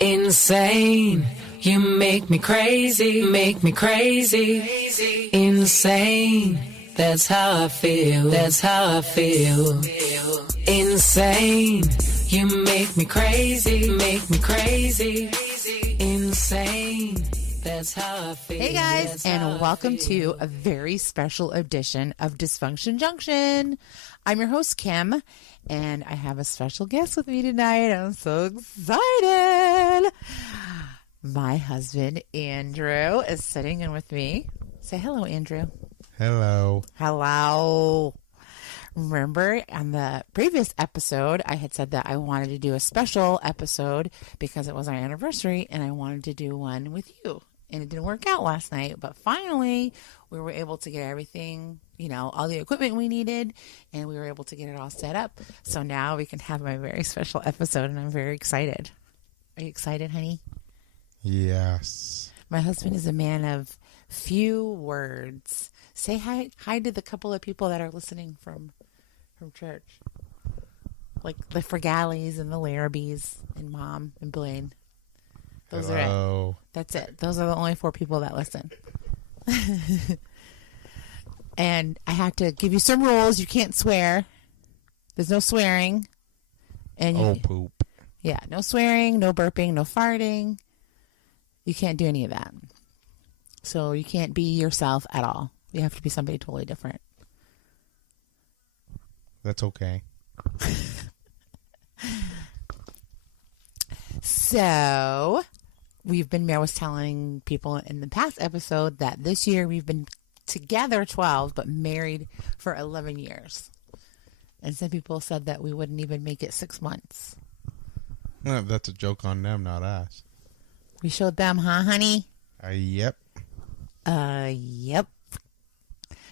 Insane, you make me crazy, insane, that's how I feel, insane, you make me crazy, insane, that's how I feel. Hey guys, and welcome to a very special edition of Dysfunction Junction. I'm your host, Kim, and I have a special guest with me tonight. I'm so excited. My husband, Andrew, is sitting in with me. Say hello, Andrew. Hello. Hello. Remember, on the previous episode, I had said that I wanted to do a special episode because it was our anniversary, and I wanted to do one with you. And it didn't work out last night, but finally we were able to get everything, all the equipment we needed, and we were able to get it all set up. So now we can have my very special episode, and I'm very excited. Are you excited, honey? Yes. My husband is a man of few words. Say hi to the couple of people that are listening from church. Like the Fergallis and the Larrabees and Mom and Blaine. Those Hello. are it. That's it. Those are the only 4 people that listen. And I have to give you some rules. You can't swear. There's no swearing. And poop. Yeah, no swearing, no burping, no farting. You can't do any of that. So you can't be yourself at all. You have to be somebody totally different. That's okay. So, I was telling people in the past episode that this year we've been together 12, but married for 11 years. And some people said that we wouldn't even make it 6 months. Well, that's a joke on them, not us. We showed them, huh, honey? Yep. Yep.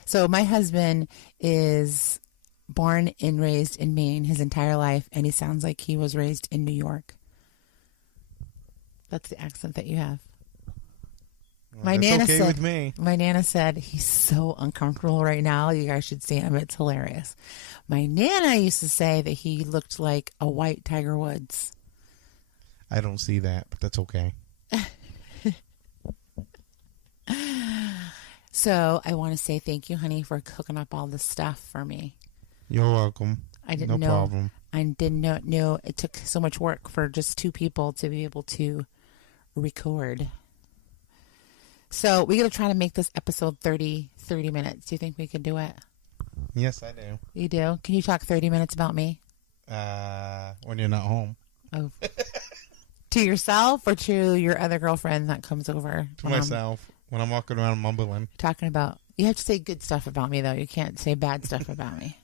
So my husband is born and raised in Maine his entire life, and he sounds like he was raised in New York. That's the accent that you have. Well, My that's Nana okay said, with me. My Nana said he's so uncomfortable right now. You guys should see him. It's hilarious. My Nana used to say that he looked like a white Tiger Woods. I don't see that, but that's okay. So I want to say thank you, honey, for hooking up all this stuff for me. You're welcome. I didn't know. Problem. I did not know it took so much work for just 2 people to be able to record. So we're going to try to make this episode 30 minutes. Do you think we can do it? Yes, I do. You do? Can you talk 30 minutes about me? When you're not home. Oh. To yourself or to your other girlfriend that comes over? To myself. When I'm walking around mumbling. Talking about, you have to say good stuff about me, though. You can't say bad stuff about me.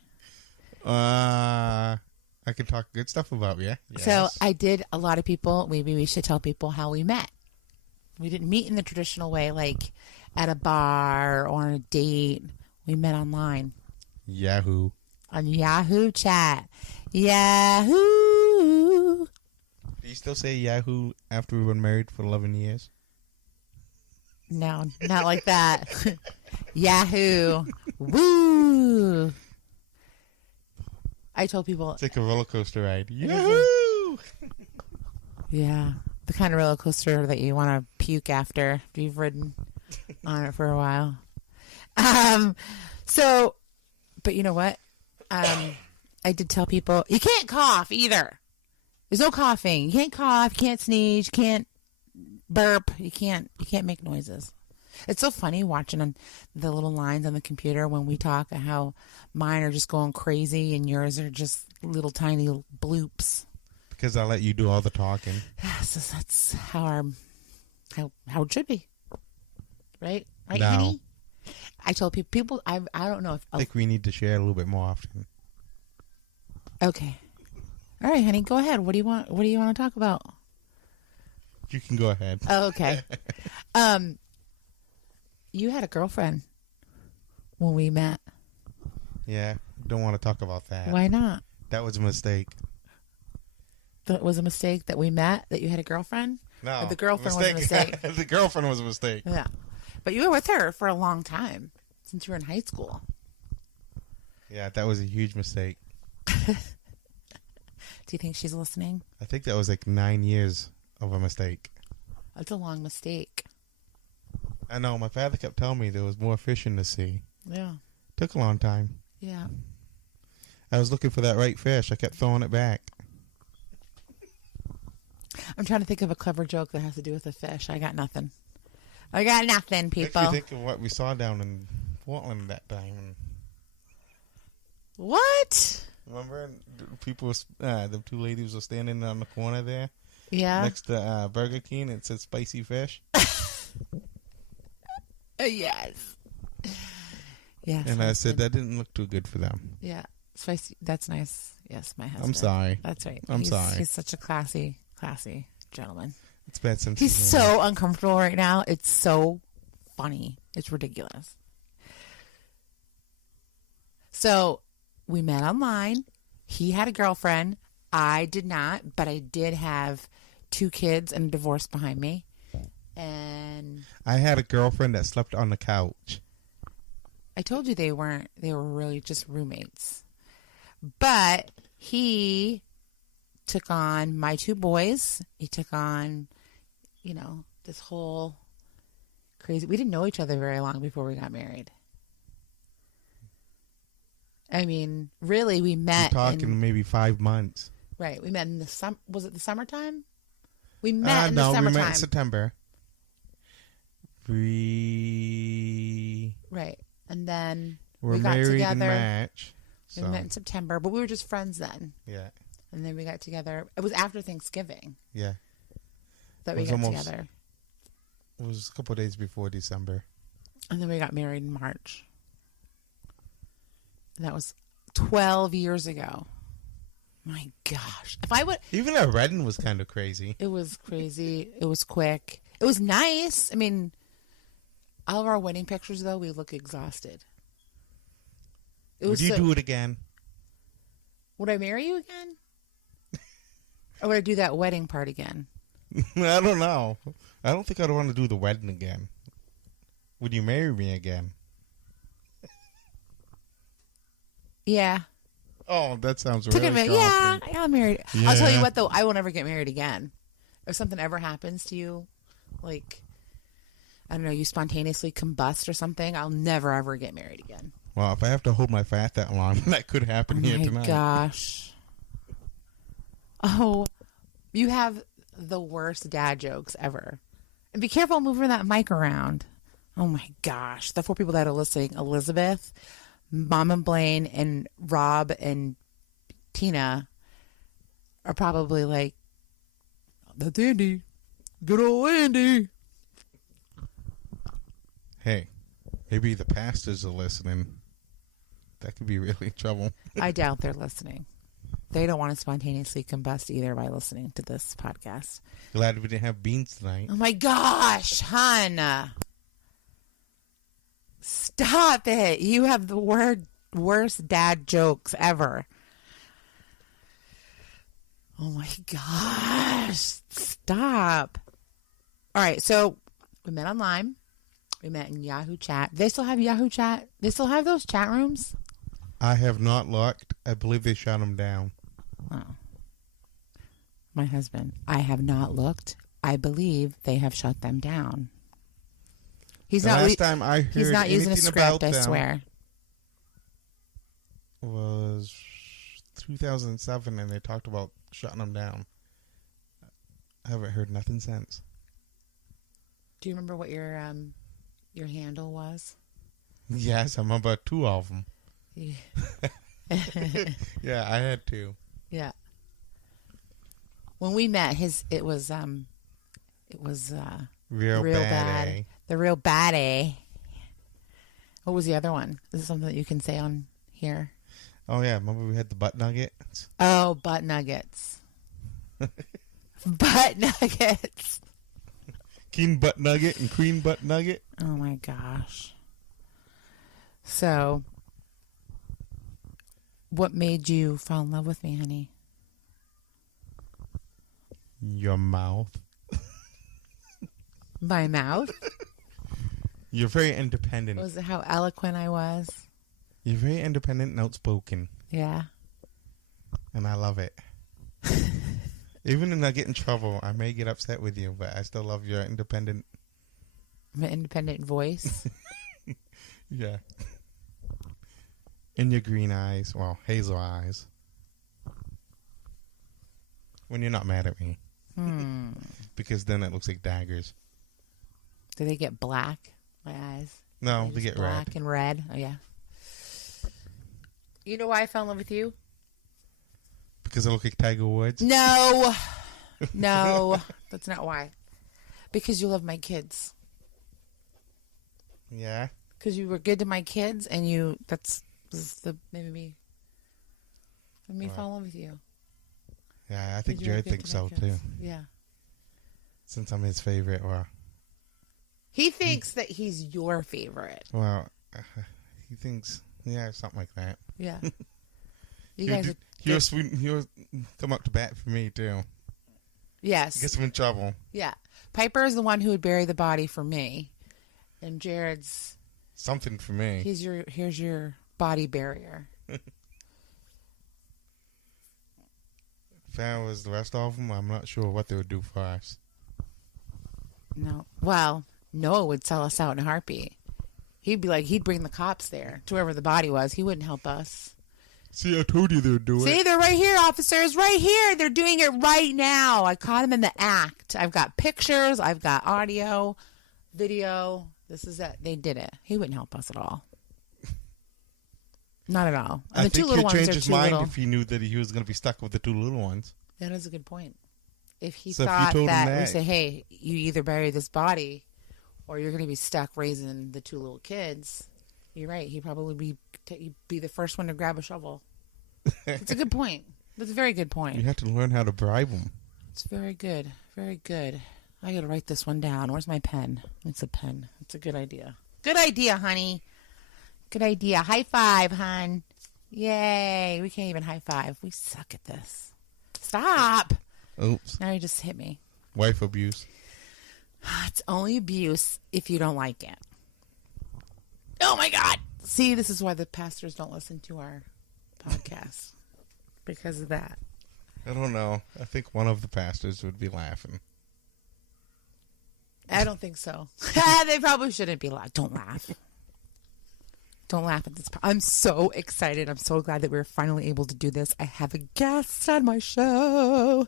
I can talk good stuff about you. Yes. So I did a lot of people, maybe we should tell people how we met. We didn't meet in the traditional way, like at a bar or on a date. We met online. Yahoo. On Yahoo chat. Yahoo. Do you still say Yahoo after we've been married for 11 years? No, not like that. Yahoo. Woo. I told people. It's like a roller coaster ride. Yahoo! Yeah. The kind of roller coaster that you want to puke after you've ridden on it for a while. But you know what? I did tell people, you can't cough either. There's no coughing. You can't cough, you can't sneeze, you can't burp, you can't make noises. It's so funny watching on the little lines on the computer when we talk and how mine are just going crazy and yours are just little tiny bloops. Because I let you do all the talking. So that's how it should be. Right, No. honey? I told people I don't know if I think we need to share a little bit more often. Okay. All right, honey, go ahead. What do you want to talk about? You can go ahead. Oh, okay. You had a girlfriend when we met. Yeah, don't want to talk about that. Why not? That was a mistake. That was a mistake that we met, that you had a girlfriend? No. Or the girlfriend was a mistake? The girlfriend was a mistake. Yeah. But you were with her for a long time, since you were in high school. Yeah, that was a huge mistake. Do you think she's listening? I think that was like 9 years of a mistake. That's a long mistake. I know. My father kept telling me there was more fish in the sea. Yeah. Took a long time. Yeah. I was looking for that right fish. I kept throwing it back. I'm trying to think of a clever joke that has to do with a fish. I got nothing, people. Makes me think of what we saw down in Portland that time. What? Remember, people, the two ladies were standing on the corner there, Yeah. next to Burger King. It said spicy fish. Yes. Yes. And I said that didn't look too good for them. Yeah. Spicy. That's nice. Yes, my husband. I'm sorry. That's right. I'm sorry. He's such a classy gentleman. It's bad sense. He's so uncomfortable right now. It's so funny. It's ridiculous. So we met online. He had a girlfriend. I did not, but I did have 2 kids and a divorce behind me. And I had a girlfriend that slept on the couch. I told you they were really just roommates. But he took on my 2 boys. He took on, this whole crazy. We didn't know each other very long before we got married. I mean, really, we met. We're talking maybe 5 months. Right. We met in the summer. Was it the summertime? We met in the summertime. No, we met in September. Right. And then we got married together. in March. We met in September, but we were just friends then. Yeah. And then we got together. It was after Thanksgiving. Yeah. That we got together. It was a couple of days before December. And then we got married in March. And that was 12 years ago. My gosh. If I would... Even our wedding was kind of crazy. It was crazy. It was quick. It was nice. I mean, all of our wedding pictures, though, we look exhausted. Would you do it again? Would I marry you again? Or would I do that wedding part again? I don't know. I don't think I'd want to do the wedding again. Would you marry me again? Yeah. Oh, that sounds really confident. Yeah, I'm married. Yeah. I'll tell you what, though. I will never get married again. If something ever happens to you, like, I don't know, you spontaneously combust or something, I'll never, ever get married again. Well, if I have to hold my fat that long, that could happen here tonight. Oh, my gosh. Oh, you have the worst dad jokes ever. And be careful moving that mic around. Oh, my gosh. The 4 people that are listening, Elizabeth, Mom and Blaine, and Rob and Tina are probably like, that's Andy. Good old Andy. Hey, maybe the pastors are listening. That could be really trouble. I doubt they're listening. They don't want to spontaneously combust either by listening to this podcast. Glad we didn't have beans tonight. Oh my gosh, hon. Stop it. You have the worst dad jokes ever. Oh my gosh. Stop. All right, so we met online. We met in Yahoo Chat. They still have Yahoo Chat? They still have those chat rooms? I have not looked. I believe they shut them down. Oh. My husband. I have not looked. I believe they have shut them down. Last time I heard he's not using a script, I swear. Was 2007, and they talked about shutting them down. I haven't heard nothing since. Do you remember what your handle was? Yes, I remember 2 of them. Yeah. Yeah, I had 2. Yeah. When we met, it was real bad. The real baddie. What was the other one? Is this something that you can say on here? Oh yeah, remember we had the butt nuggets? Oh, butt nuggets. Butt nuggets. King butt nugget and queen butt nugget. Oh my gosh. So, what made you fall in love with me, honey? Your mouth. My mouth? You're very independent. Was it how eloquent I was? You're very independent and outspoken. Yeah. And I love it. Even when I get in trouble, I may get upset with you, but I still love your independent... My independent voice. Yeah. In your green eyes. Well, hazel eyes. When you're not mad at me. Because then it looks like daggers. Do they get black, my eyes? No, they get black red. and red. Oh, yeah. You know why I fell in love with you? Because I look like Tiger Woods? No. No, that's not why. Because you love my kids. Yeah? Because you were good to my kids, and made me fall in love with you. Yeah, I think 'Cause you were Jared good thinks to my so, kids. too. Yeah. Since I'm his favorite, He thinks that he's your favorite. well, he thinks, yeah, something like that. Yeah. You guys are... He'll come up to bat for me, too. Yes. Gets him in trouble. Yeah. Piper is the one who would bury the body for me. And Jared's... Something for me. Here's your body barrier. If I was the rest of them, I'm not sure what they would do for us. No. Well, Noah would sell us out in a heartbeat. He'd bring the cops there to wherever the body was. He wouldn't help us. See, I told you they would do it. See, they're right here, officers. Right here. They're doing it right now. I caught them in the act. I've got pictures. I've got audio, video. This is it. They did it. He wouldn't help us at all. Not at all. And I the two think little he'd ones change are his too mind little. if he knew that he was going to be stuck with the two little ones. That is a good point. If he So if you thought told him that we that- say, hey, you either bury this body or you're going to be stuck raising the two little kids, you're right. He'd probably be the first one to grab a shovel. It's a good point. That's a very good point. You have to learn how to bribe them. It's very good. Very good. I got to write this one down. Where's my pen? It's a pen. It's a good idea. Good idea, honey. Good idea. High five, hon. Yay. We can't even high five. We suck at this. Stop. Oops. Now you just hit me. Wife abuse. It's only abuse if you don't like it. Oh, my God. See, this is why the pastors don't listen to our podcast. Because of that. I don't know. I think one of the pastors would be laughing. I don't think so. They probably shouldn't be laughing. Don't laugh. Don't laugh at this. I'm so excited. I'm so glad that we're finally able to do this. I have a guest on my show.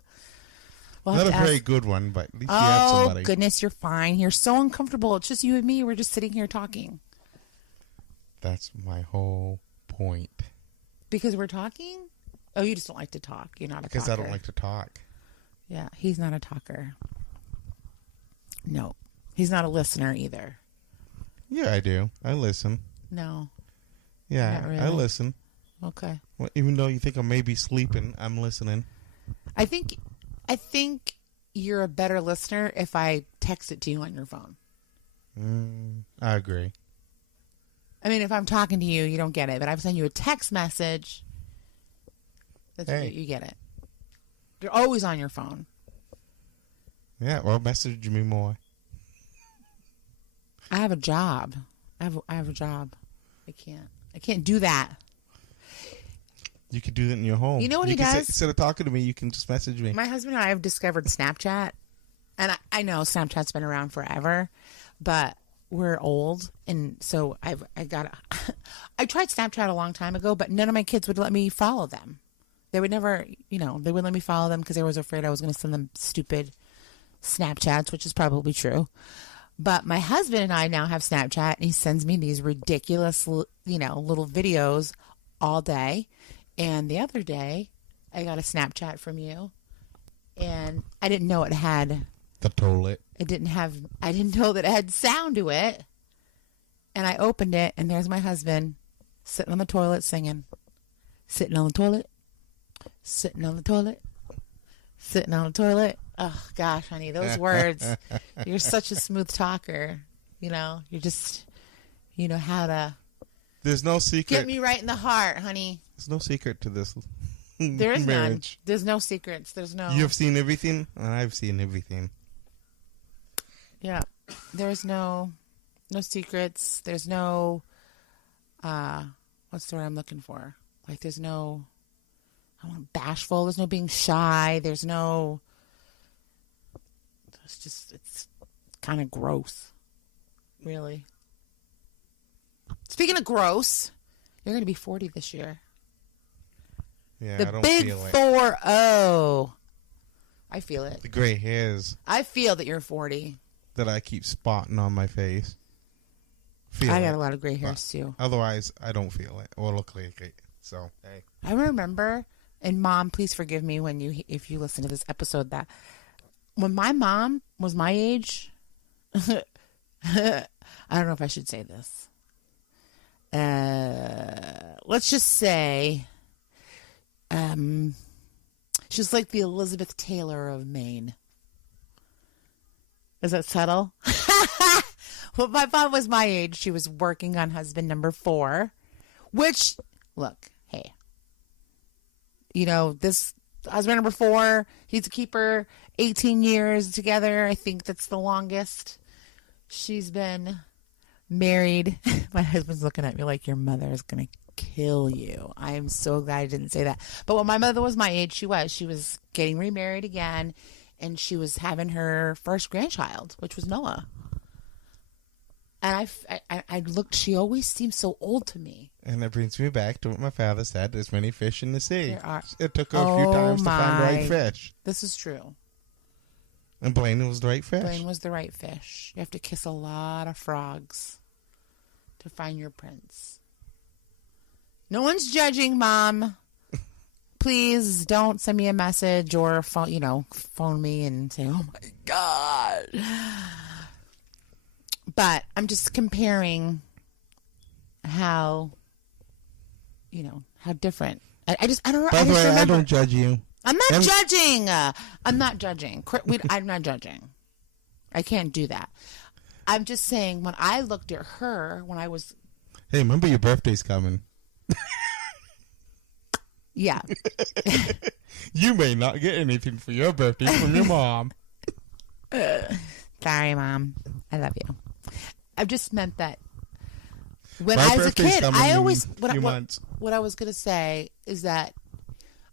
Not a very good one, but at least you have Oh, somebody. goodness, you're fine. You're so uncomfortable. It's just you and me. We're just sitting here talking. That's my whole point. Because we're talking? Oh, you just don't like to talk. You're not a Because talker. I don't like to talk. Yeah, he's not a talker. No. He's not a listener either. Yeah, I do. I listen. No. Yeah, Not really. I listen. Okay. Well, even though you think I may be sleeping, I'm listening. I think you're a better listener if I text it to you on your phone. I agree. I mean, if I'm talking to you, you don't get it. But I've sent you a text message. That's Hey. you get it. You're always on your phone. Yeah, well, message me more. I have a job. I have a job. I can't do that. You could do that in your home. You know what you he can does? Instead of talking to me, you can just message me. My husband and I have discovered Snapchat. And I know Snapchat's been around forever, but we're old. And so I tried Snapchat a long time ago, but none of my kids would let me follow them. They would never, they wouldn't let me follow them because they was afraid I was going to send them stupid Snapchats, which is probably true. But my husband and I now have Snapchat, and he sends me these ridiculous, little videos all day. And the other day, I got a Snapchat from you, and I didn't know it had. The toilet. I didn't know that it had sound to it. And I opened it, and there's my husband sitting on the toilet singing. Sitting on the toilet. Sitting on the toilet. Sitting on the toilet. Oh, gosh, honey, those words. You're such a smooth talker. You're just, you know how to There's no secret. get me right in the heart, honey. There's no secret to this There is marriage. none. There's no secrets. There's no. You've seen everything, and I've seen everything. Yeah. There's no secrets. There's no, what's the word I'm looking for? Like, there's no, bashful. There's no being shy. It's kind of gross. Really. Speaking of gross, you're going to be 40 this year. Yeah, The I don't big feel it. 4-0. I feel it. The gray hairs I feel that you're 40. that I keep spotting on my face. I got a lot of gray hairs too. Otherwise, I don't feel it or look like it. So, hey. I remember, and Mom, please forgive me if you listen to this episode, that when my mom was my age, I don't know if I should say this. Let's just say, she's like the Elizabeth Taylor of Maine. Is that subtle? When my mom was my age, she was working on husband number 4, which, look, hey, this husband number 4, he's a keeper, 18 years together. I think that's the longest she's been married. My husband's looking at me like, your mother is going to kill you. I am so glad I didn't say that. But when my mother was my age, she was getting remarried again, and she was having her first grandchild, which was Noah. And I looked, she always seemed so old to me. And that brings me back to what my father said, there's many fish in the sea. It took her Oh a few times to find the my. right fish. This is true. And Blaine was the right fish. Blaine was the right fish. You have to kiss a lot of frogs to find your prince. No one's judging, Mom. Please don't send me a message or phone me and say, "Oh my God." But I'm just comparing how different. I don't. By the way, I don't judge you. I'm not judging. I'm not judging. I'm not judging. I can't do that. I'm just saying, when I looked at her when I was... Hey, remember your birthday's coming. Yeah. You may not get anything for your birthday from your mom. Sorry, Mom. I love you. I just meant that when My I was a birthday's kid, coming I in always... a few months. What I was going to say is that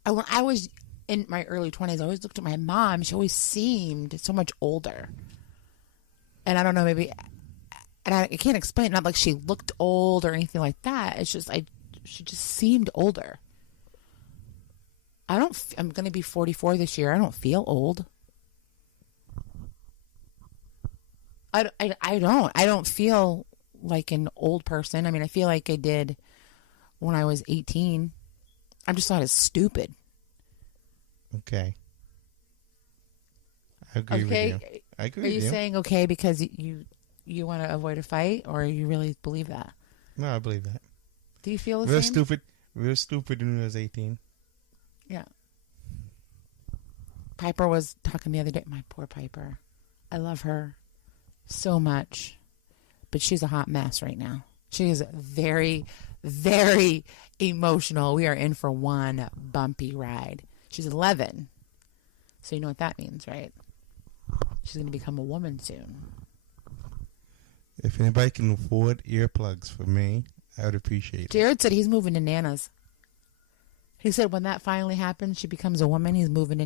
when I was in my early 20s, I always looked at my mom. She always seemed so much older. And I don't know, maybe... And I can't explain it. Not like she looked old or anything like that. It's just, she just seemed older. I'm going to be 44 this year. I don't feel old. I don't feel like an old person. I mean, I feel like I did when I was 18. I'm just not as stupid. Okay. I agree with you. I agree with you. Are you saying okay because you want to avoid a fight, or you really believe that? No, I believe that. Do you feel the Real same? stupid. Real stupid when I was 18. Yeah. Piper was talking the other day. My poor Piper. I love her so much, but she's a hot mess right now. She is very, very emotional. We are in for one bumpy ride. She's 11. So you know what that means, right? She's going to become a woman soon. If anybody can afford earplugs for me, I would appreciate it. Jared said he's moving to Nana's. He said when that finally happens, she becomes a woman, he's moving to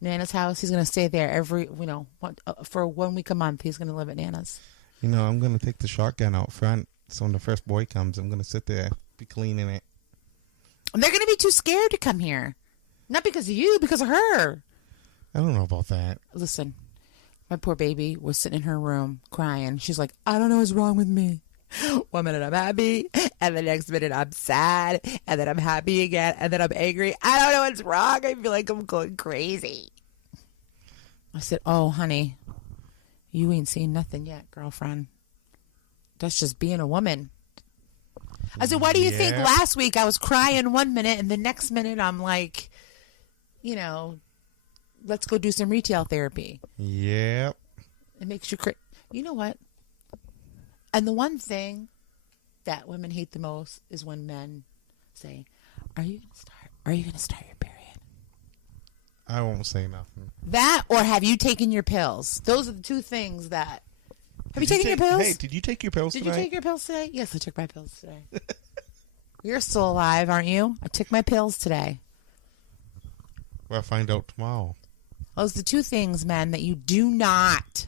Nana's house. He's going to stay there for 1 week a month. He's going to live at Nana's. I'm going to take the shotgun out front. So when the first boy comes, I'm going to sit there, be cleaning it. And they're going to be too scared to come here. Not because of you, because of her. I don't know about that. Listen, my poor baby was sitting in her room crying. She's like, I don't know what's wrong with me. 1 minute I'm happy, and the next minute I'm sad, and then I'm happy again, and then I'm angry. I don't know what's wrong. I feel like I'm going crazy. I said, oh, honey, you ain't seen nothing yet, girlfriend. That's just being a woman. I said, why do you think last week I was crying 1 minute, and the next minute I'm like, let's go do some retail therapy. Yep. It makes you you know what? And the one thing that women hate the most is when men say, Are you gonna start your period? I won't say nothing. That, or have you taken your pills? Those are the two things that... Have you taken your pills? Hey, did you take your pills today? Did you take your pills today? Yes, I took my pills today. You're still alive, aren't you? I took my pills today. Well, I'll find out tomorrow. Those are the two things, men, that you do not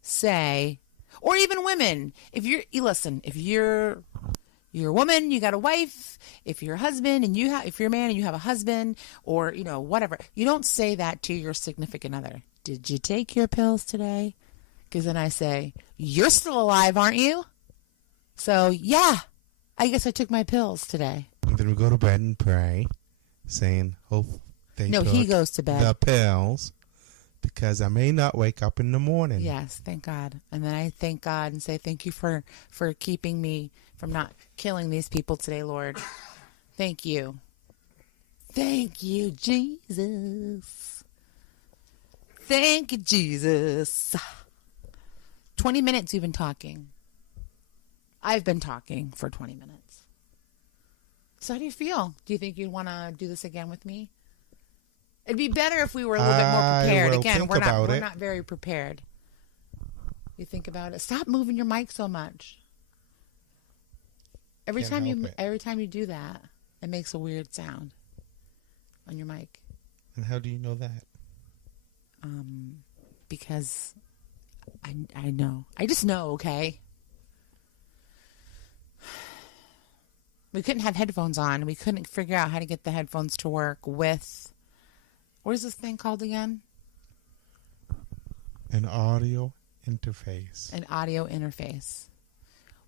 say, or even women. If you're a woman, you got a wife. If you're a husband and if you're a man and you have a husband, or whatever, you don't say that to your significant other. Did you take your pills today? Because then I say, you're still alive, aren't you? So yeah, I guess I took my pills today. And then we go to bed and pray, saying, "Hope they No, took he goes to bed. the pills, because I may not wake up in the morning." Yes, thank God. And then I thank God and say, thank you for keeping me from not killing these people today, Lord. Thank you. Thank you, Jesus. Thank you, Jesus. 20 minutes we've been talking. I've been talking for 20 minutes. So how do you feel? Do you think you'd want to do this again with me? It'd be better if we were a little bit more prepared. Again, we're not very prepared. You think about it. Stop moving your mic so much. Every time you do that, it makes a weird sound on your mic. And how do you know that? Because I know. I just know, okay? We couldn't have headphones on. We couldn't figure out how to get the headphones to work with, what is this thing called again? An audio interface. An audio interface.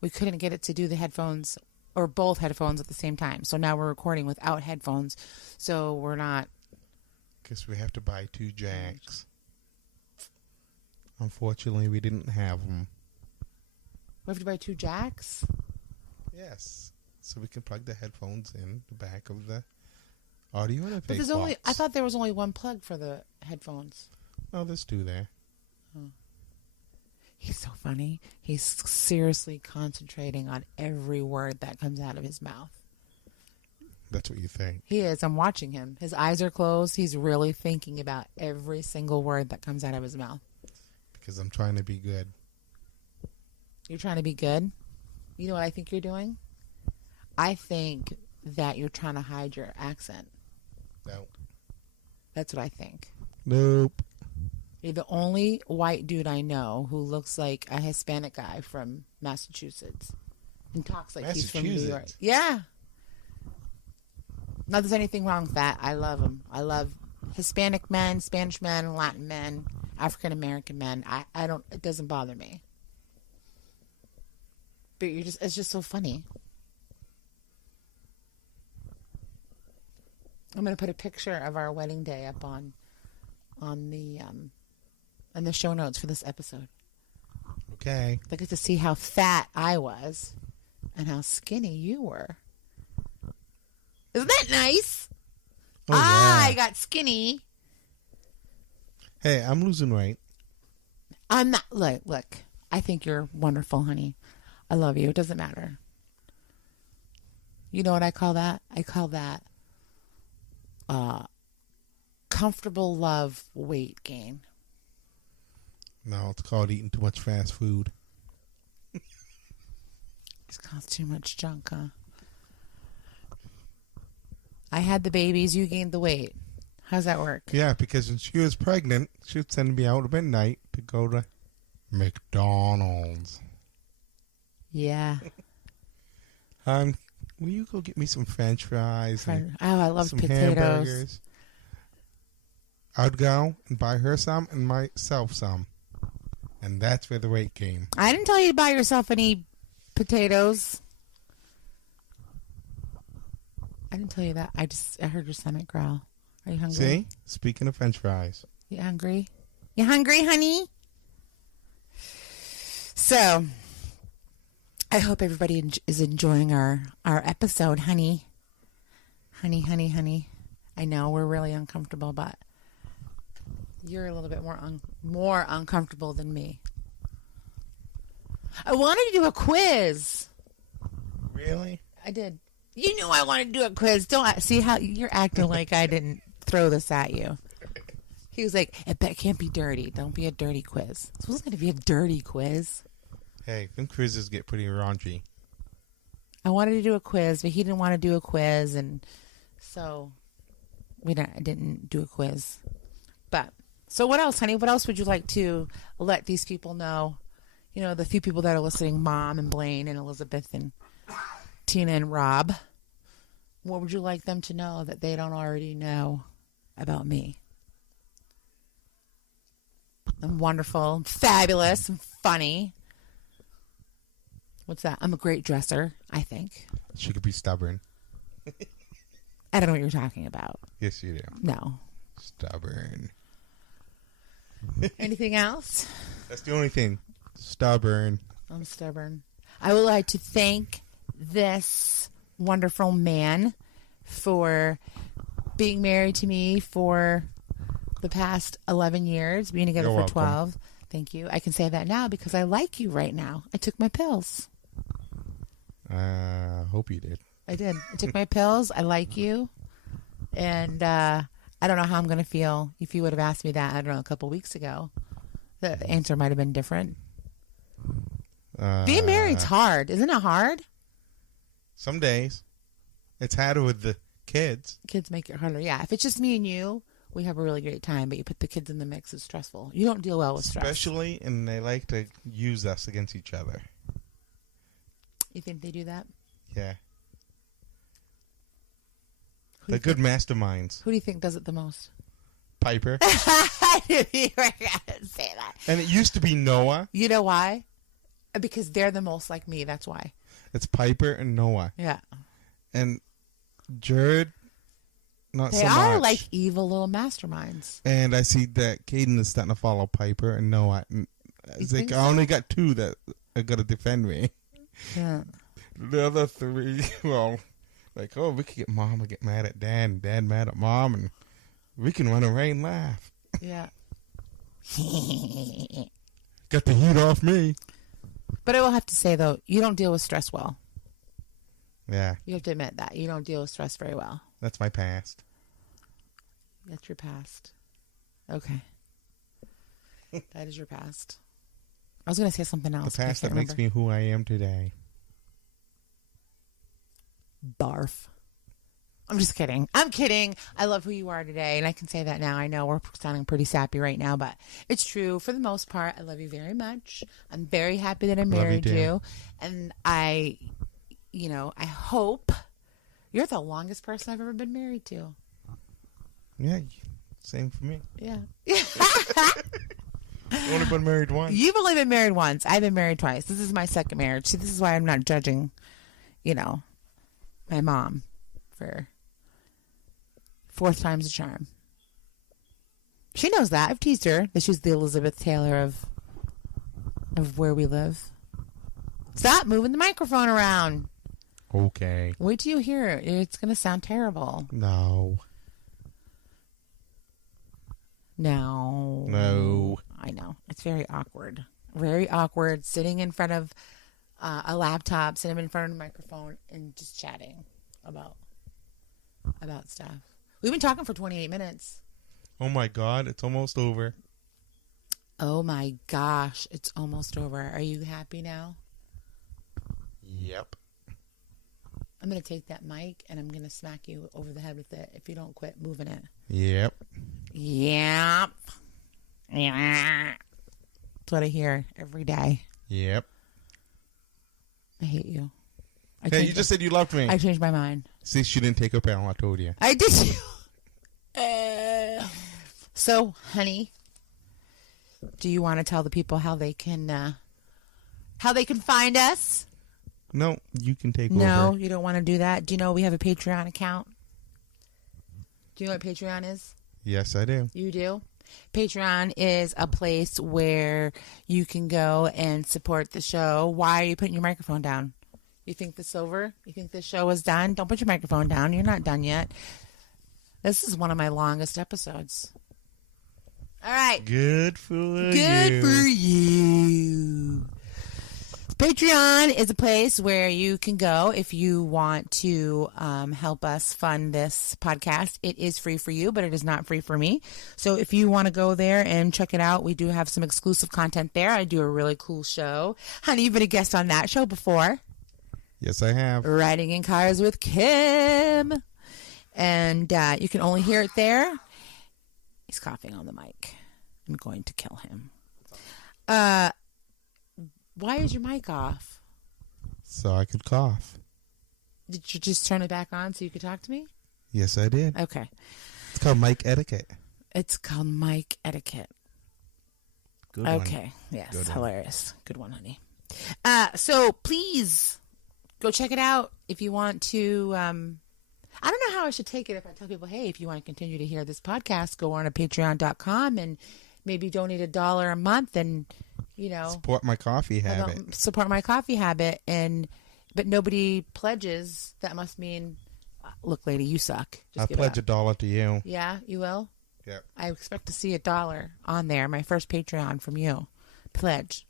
We couldn't get it to do the headphones or both headphones at the same time. So now we're recording without headphones. So we're not. Guess we have to buy 2 jacks. Unfortunately, we didn't have them. We have to buy 2 jacks? Yes. So we can plug the headphones in the back of the audio interface But there's box. I thought there was only one plug for the headphones. Oh, there's 2 there. Oh. He's so funny. He's seriously concentrating on every word that comes out of his mouth. That's what you think. He is. I'm watching him. His eyes are closed. He's really thinking about every single word that comes out of his mouth. Because I'm trying to be good. You're trying to be good? You know what I think you're doing? I think that you're trying to hide your accent. No. That's what I think. Nope. You're the only white dude I know who looks like a Hispanic guy from Massachusetts and talks like he's from New York. Yeah. Not there's anything wrong with that. I love them. I love Hispanic men, Spanish men, Latin men, African American men. I don't. It doesn't bother me. But it's just so funny. I'm gonna put a picture of our wedding day up on the show notes for this episode. Okay. I get to see how fat I was and how skinny you were. Isn't that nice? Oh, yeah. I got skinny. Hey, I'm losing weight. I'm not. Look. I think you're wonderful, honey. I love you. It doesn't matter. You know what I call that? I call that comfortable love weight gain. No, it's called eating too much fast food. It's caused too much junk, huh? I had the babies. You gained the weight. How's that work? Yeah, because when she was pregnant, she would send me out at midnight to go to McDonald's. Yeah. Will you go get me some French fries? I love some potatoes. Hamburgers? I'd go and buy her some and myself some. And that's where the weight came. I didn't tell you to buy yourself any potatoes. I didn't tell you that. I heard your stomach growl. Are you hungry? See? Speaking of French fries. You hungry? You hungry, honey? So, I hope everybody is enjoying our episode, honey. Honey, honey, honey. I know we're really uncomfortable, but you're a little bit more uncomfortable than me. I wanted to do a quiz. Really? I did. You knew I wanted to do a quiz. Don't see how you're acting like I didn't throw this at you. He was like, "It can't be dirty. Don't be a dirty quiz." This wasn't going to be a dirty quiz. Hey, them quizzes get pretty raunchy. I wanted to do a quiz, but he didn't want to do a quiz, and so I didn't do a quiz. But, so what else, honey? What else would you like to let these people know? You know, the few people that are listening, Mom and Blaine and Elizabeth and Tina and Rob. What would you like them to know that they don't already know about me? I'm wonderful, I'm fabulous, I'm funny. What's that? I'm a great dresser, I think. She could be stubborn. I don't know what you're talking about. Yes, you do. No. Stubborn. Anything else? That's the only thing. Stubborn. I'm stubborn. I would like to thank this wonderful man for being married to me for the past 11 years, being together You're for welcome. 12. Thank you. I can say that now because I like you right now. I took my pills. Hope you did. I did. I took my pills. I like you. And I don't know how I'm going to feel if you would have asked me that, I don't know, a couple weeks ago. The answer might have been different. Being married's hard. Isn't it hard? Some days. It's harder with the kids. Kids make it harder. Yeah. If it's just me and you, we have a really great time. But you put the kids in the mix, it's stressful. You don't deal well with stress. Especially, and they like to use us against each other. You think they do that? Yeah. Who They're do you good masterminds. Who do you think does it the most? Piper. I knew you were going to say that. And it used to be Noah. You know why? Because they're the most like me. That's why. It's Piper and Noah. Yeah. And Jared, not They so much. are like evil little masterminds. And I see that Caden is starting to follow Piper and Noah. And it's like, think I so? only got two that are going to defend me. Yeah. The other three, well, like, oh, we could get Mom to get mad at Dad and Dad mad at Mom, and we can run away and laugh. Yeah. Got the heat off me. But I will have to say, though, you don't deal with stress well. Yeah, You have to admit that. You don't deal with stress very well. that's my past. That's your past. Okay. That is your past. I was going to say something else. The past that makes me who I am today. Barf. I'm just kidding. I'm kidding. I love who you are today, and I can say that now. I know we're sounding pretty sappy right now, but it's true. For the most part, I love you very much. I'm very happy that I married you. And I hope you're the longest person I've ever been married to. Yeah, same for me. Yeah. I've only been married once. You've only been married once. I've been married twice. This is my second marriage. See, this is why I'm not judging, my mom for fourth time's a charm. She knows that. I've teased her that she's the Elizabeth Taylor of where we live. Stop moving the microphone around. Okay. Wait till you hear it. It's going to sound terrible. No. No. I know. It's very awkward. Very awkward sitting in front of a laptop, sitting in front of a microphone and just chatting about stuff. We've been talking for 28 minutes. Oh my God, it's almost over. Oh my gosh, it's almost over. Are you happy now? Yep. I'm going to take that mic and I'm going to smack you over the head with it if you don't quit moving it. Yep. Yep. Yeah. That's what I hear every day. Yep. I hate you. Hey, you just said you loved me. I changed my mind. See, she didn't take her pill. I told you. I did. So, honey, do you want to tell the people how they can find us? No, you can take No, over. you don't want to do that. Do you know we have a Patreon account? Do you know what Patreon is? Yes, I do. You do? Patreon is a place where you can go and support the show. Why are you putting your microphone down? You think this is over? You think this show is done? Don't put your microphone down. You're not done yet. This is one of my longest episodes. All right. Good for you. Good for you. Patreon is a place where you can go if you want to help us fund this podcast. It is free for you, but it is not free for me. So if you want to go there and check it out, we do have some exclusive content there. I do a really cool show. Honey, you've been a guest on that show before. Yes, I have. Riding in Cars with Kim. And you can only hear it there. He's coughing on the mic. I'm going to kill him. Why is your mic off? So I could cough. Did you just turn it back on so you could talk to me? Yes, I did. Okay. It's called mic etiquette. It's called mic etiquette. Good one. Okay. Yes. Good one. Hilarious. Good one, honey. So please go check it out if you want to. I don't know how I should take it if I tell people, hey, if you want to continue to hear this podcast, go on to patreon.com and maybe donate $1 a month and, Support my coffee habit. Support my coffee habit. But nobody pledges. That must mean, look, lady, you suck. I pledge $1 to you. Yeah, you will? Yep. I expect to see $1 on there. My first Patreon from you. Pledge.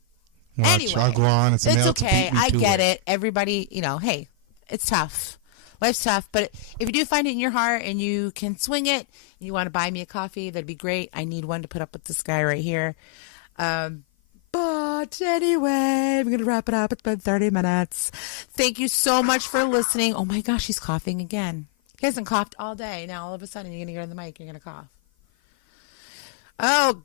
Watch, Anyway, I'll go on. It's okay. I get it. Everybody, hey, it's tough. Life's tough. But if you do find it in your heart and you can swing it and you want to buy me a coffee, that'd be great. I need one to put up with this guy right here. But anyway, I'm going to wrap it up. It's been 30 minutes. Thank you so much for listening. Oh my gosh, he's coughing again. He hasn't coughed all day. Now all of a sudden you're going to get on the mic. You're going to cough. Oh,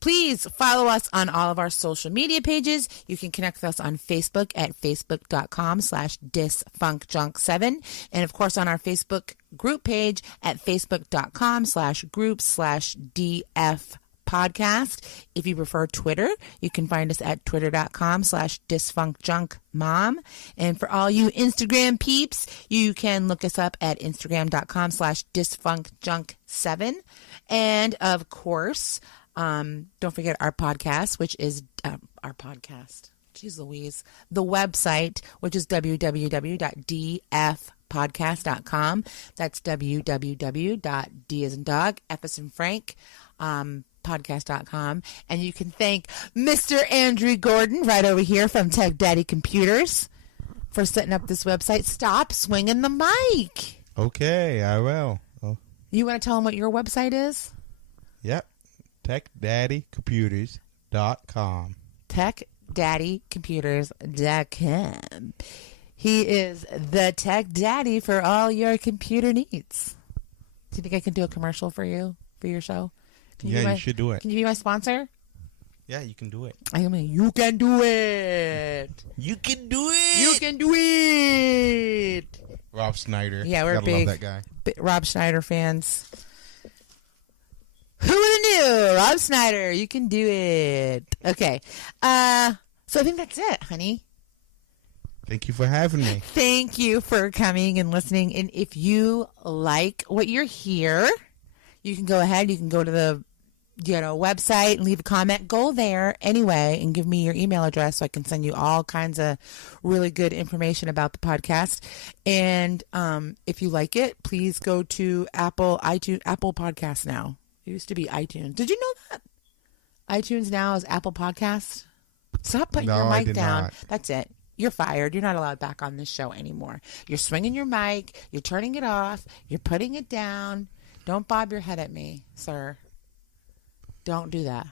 please follow us on all of our social media pages. You can connect with us on Facebook at facebook.com/dysfuncjunk7. And of course on our Facebook group page at facebook.com/group/DF podcast. If you prefer Twitter, you can find us at twitter.com/dysfuncjunkmom. And for all you Instagram peeps, you can look us up at instagram.com/dysfuncjunk7. And of course, don't forget our podcast, which is our podcast. Jeez Louise. The website, which is www.dfpodcast.com. That's www.d as in dog, F as in Frank, podcast.com. And you can thank Mr. Andrew Gordon right over here from Tech Daddy Computers for setting up this website. Stop swinging the mic. Okay, I will. Oh. You want to tell them what your website is? Yep. TechDaddyComputers.com. TechDaddyComputers.com. He is the tech daddy for all your computer needs. Do you think I can do a commercial for you, for your show? You should do it. Can you be my sponsor? Yeah, you can do it. I mean, you can do it. You can do it. You can do it. Rob Schneider. Yeah, we're Gotta big, love that guy. Rob Schneider fans. Who would have knew? Rob Schneider, you can do it. Okay. So I think that's it, honey. Thank you for having me. Thank you for coming and listening. And if you like what you're hear, you can go ahead. You can go to the website and leave a comment. Go there anyway and give me your email address so I can send you all kinds of really good information about the podcast. And if you like it, please go to Apple Podcasts now. It used to be iTunes. Did you know that? iTunes now is Apple Podcasts. Stop putting your mic down. Not. That's it. You're fired. You're not allowed back on this show anymore. You're swinging your mic. You're turning it off. You're putting it down. Don't bob your head at me, sir. Don't do that.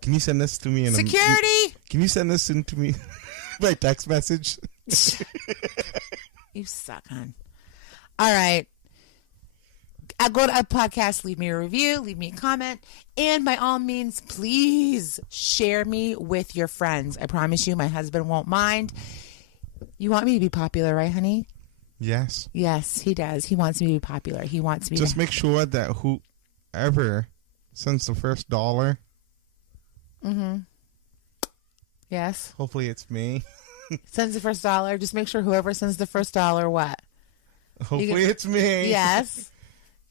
Can you send this to me in Security! Can you send this to me by text message? You suck, hon. All right. I'll go to a podcast, leave me a review, leave me a comment, and by all means, please share me with your friends. I promise you my husband won't mind. You want me to be popular, right, honey? Yes. Yes, he does. He wants me to be popular. He wants me Just make sure that whoever sends the first $1. Mm-hmm. Yes. Hopefully it's me. Sends the first $1. Just make sure whoever sends the first $1, what? Hopefully it's me. Yes.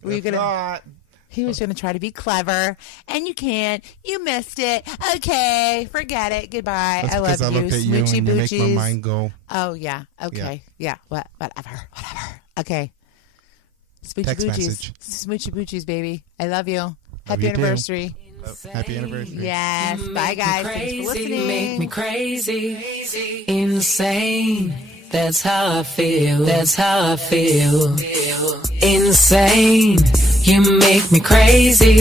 Were you not. He was going to try to be clever, and you can't. You missed it. Okay, forget it. Goodbye. That's I love because I you. look at you Smoochy and you make boochies. my mind go. Oh, yeah. Okay. Yeah. Whatever. Okay. Smoochy Text boochies. message. Smoochy boochies, baby. I love you. Happy you anniversary. Oh, happy anniversary. Yes. Bye, guys. Thanks for listening. Make me crazy, insane. That's how I feel. That's how I feel. Insane. You make me crazy,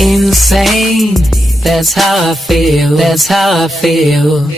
insane. That's how I feel. That's how I feel.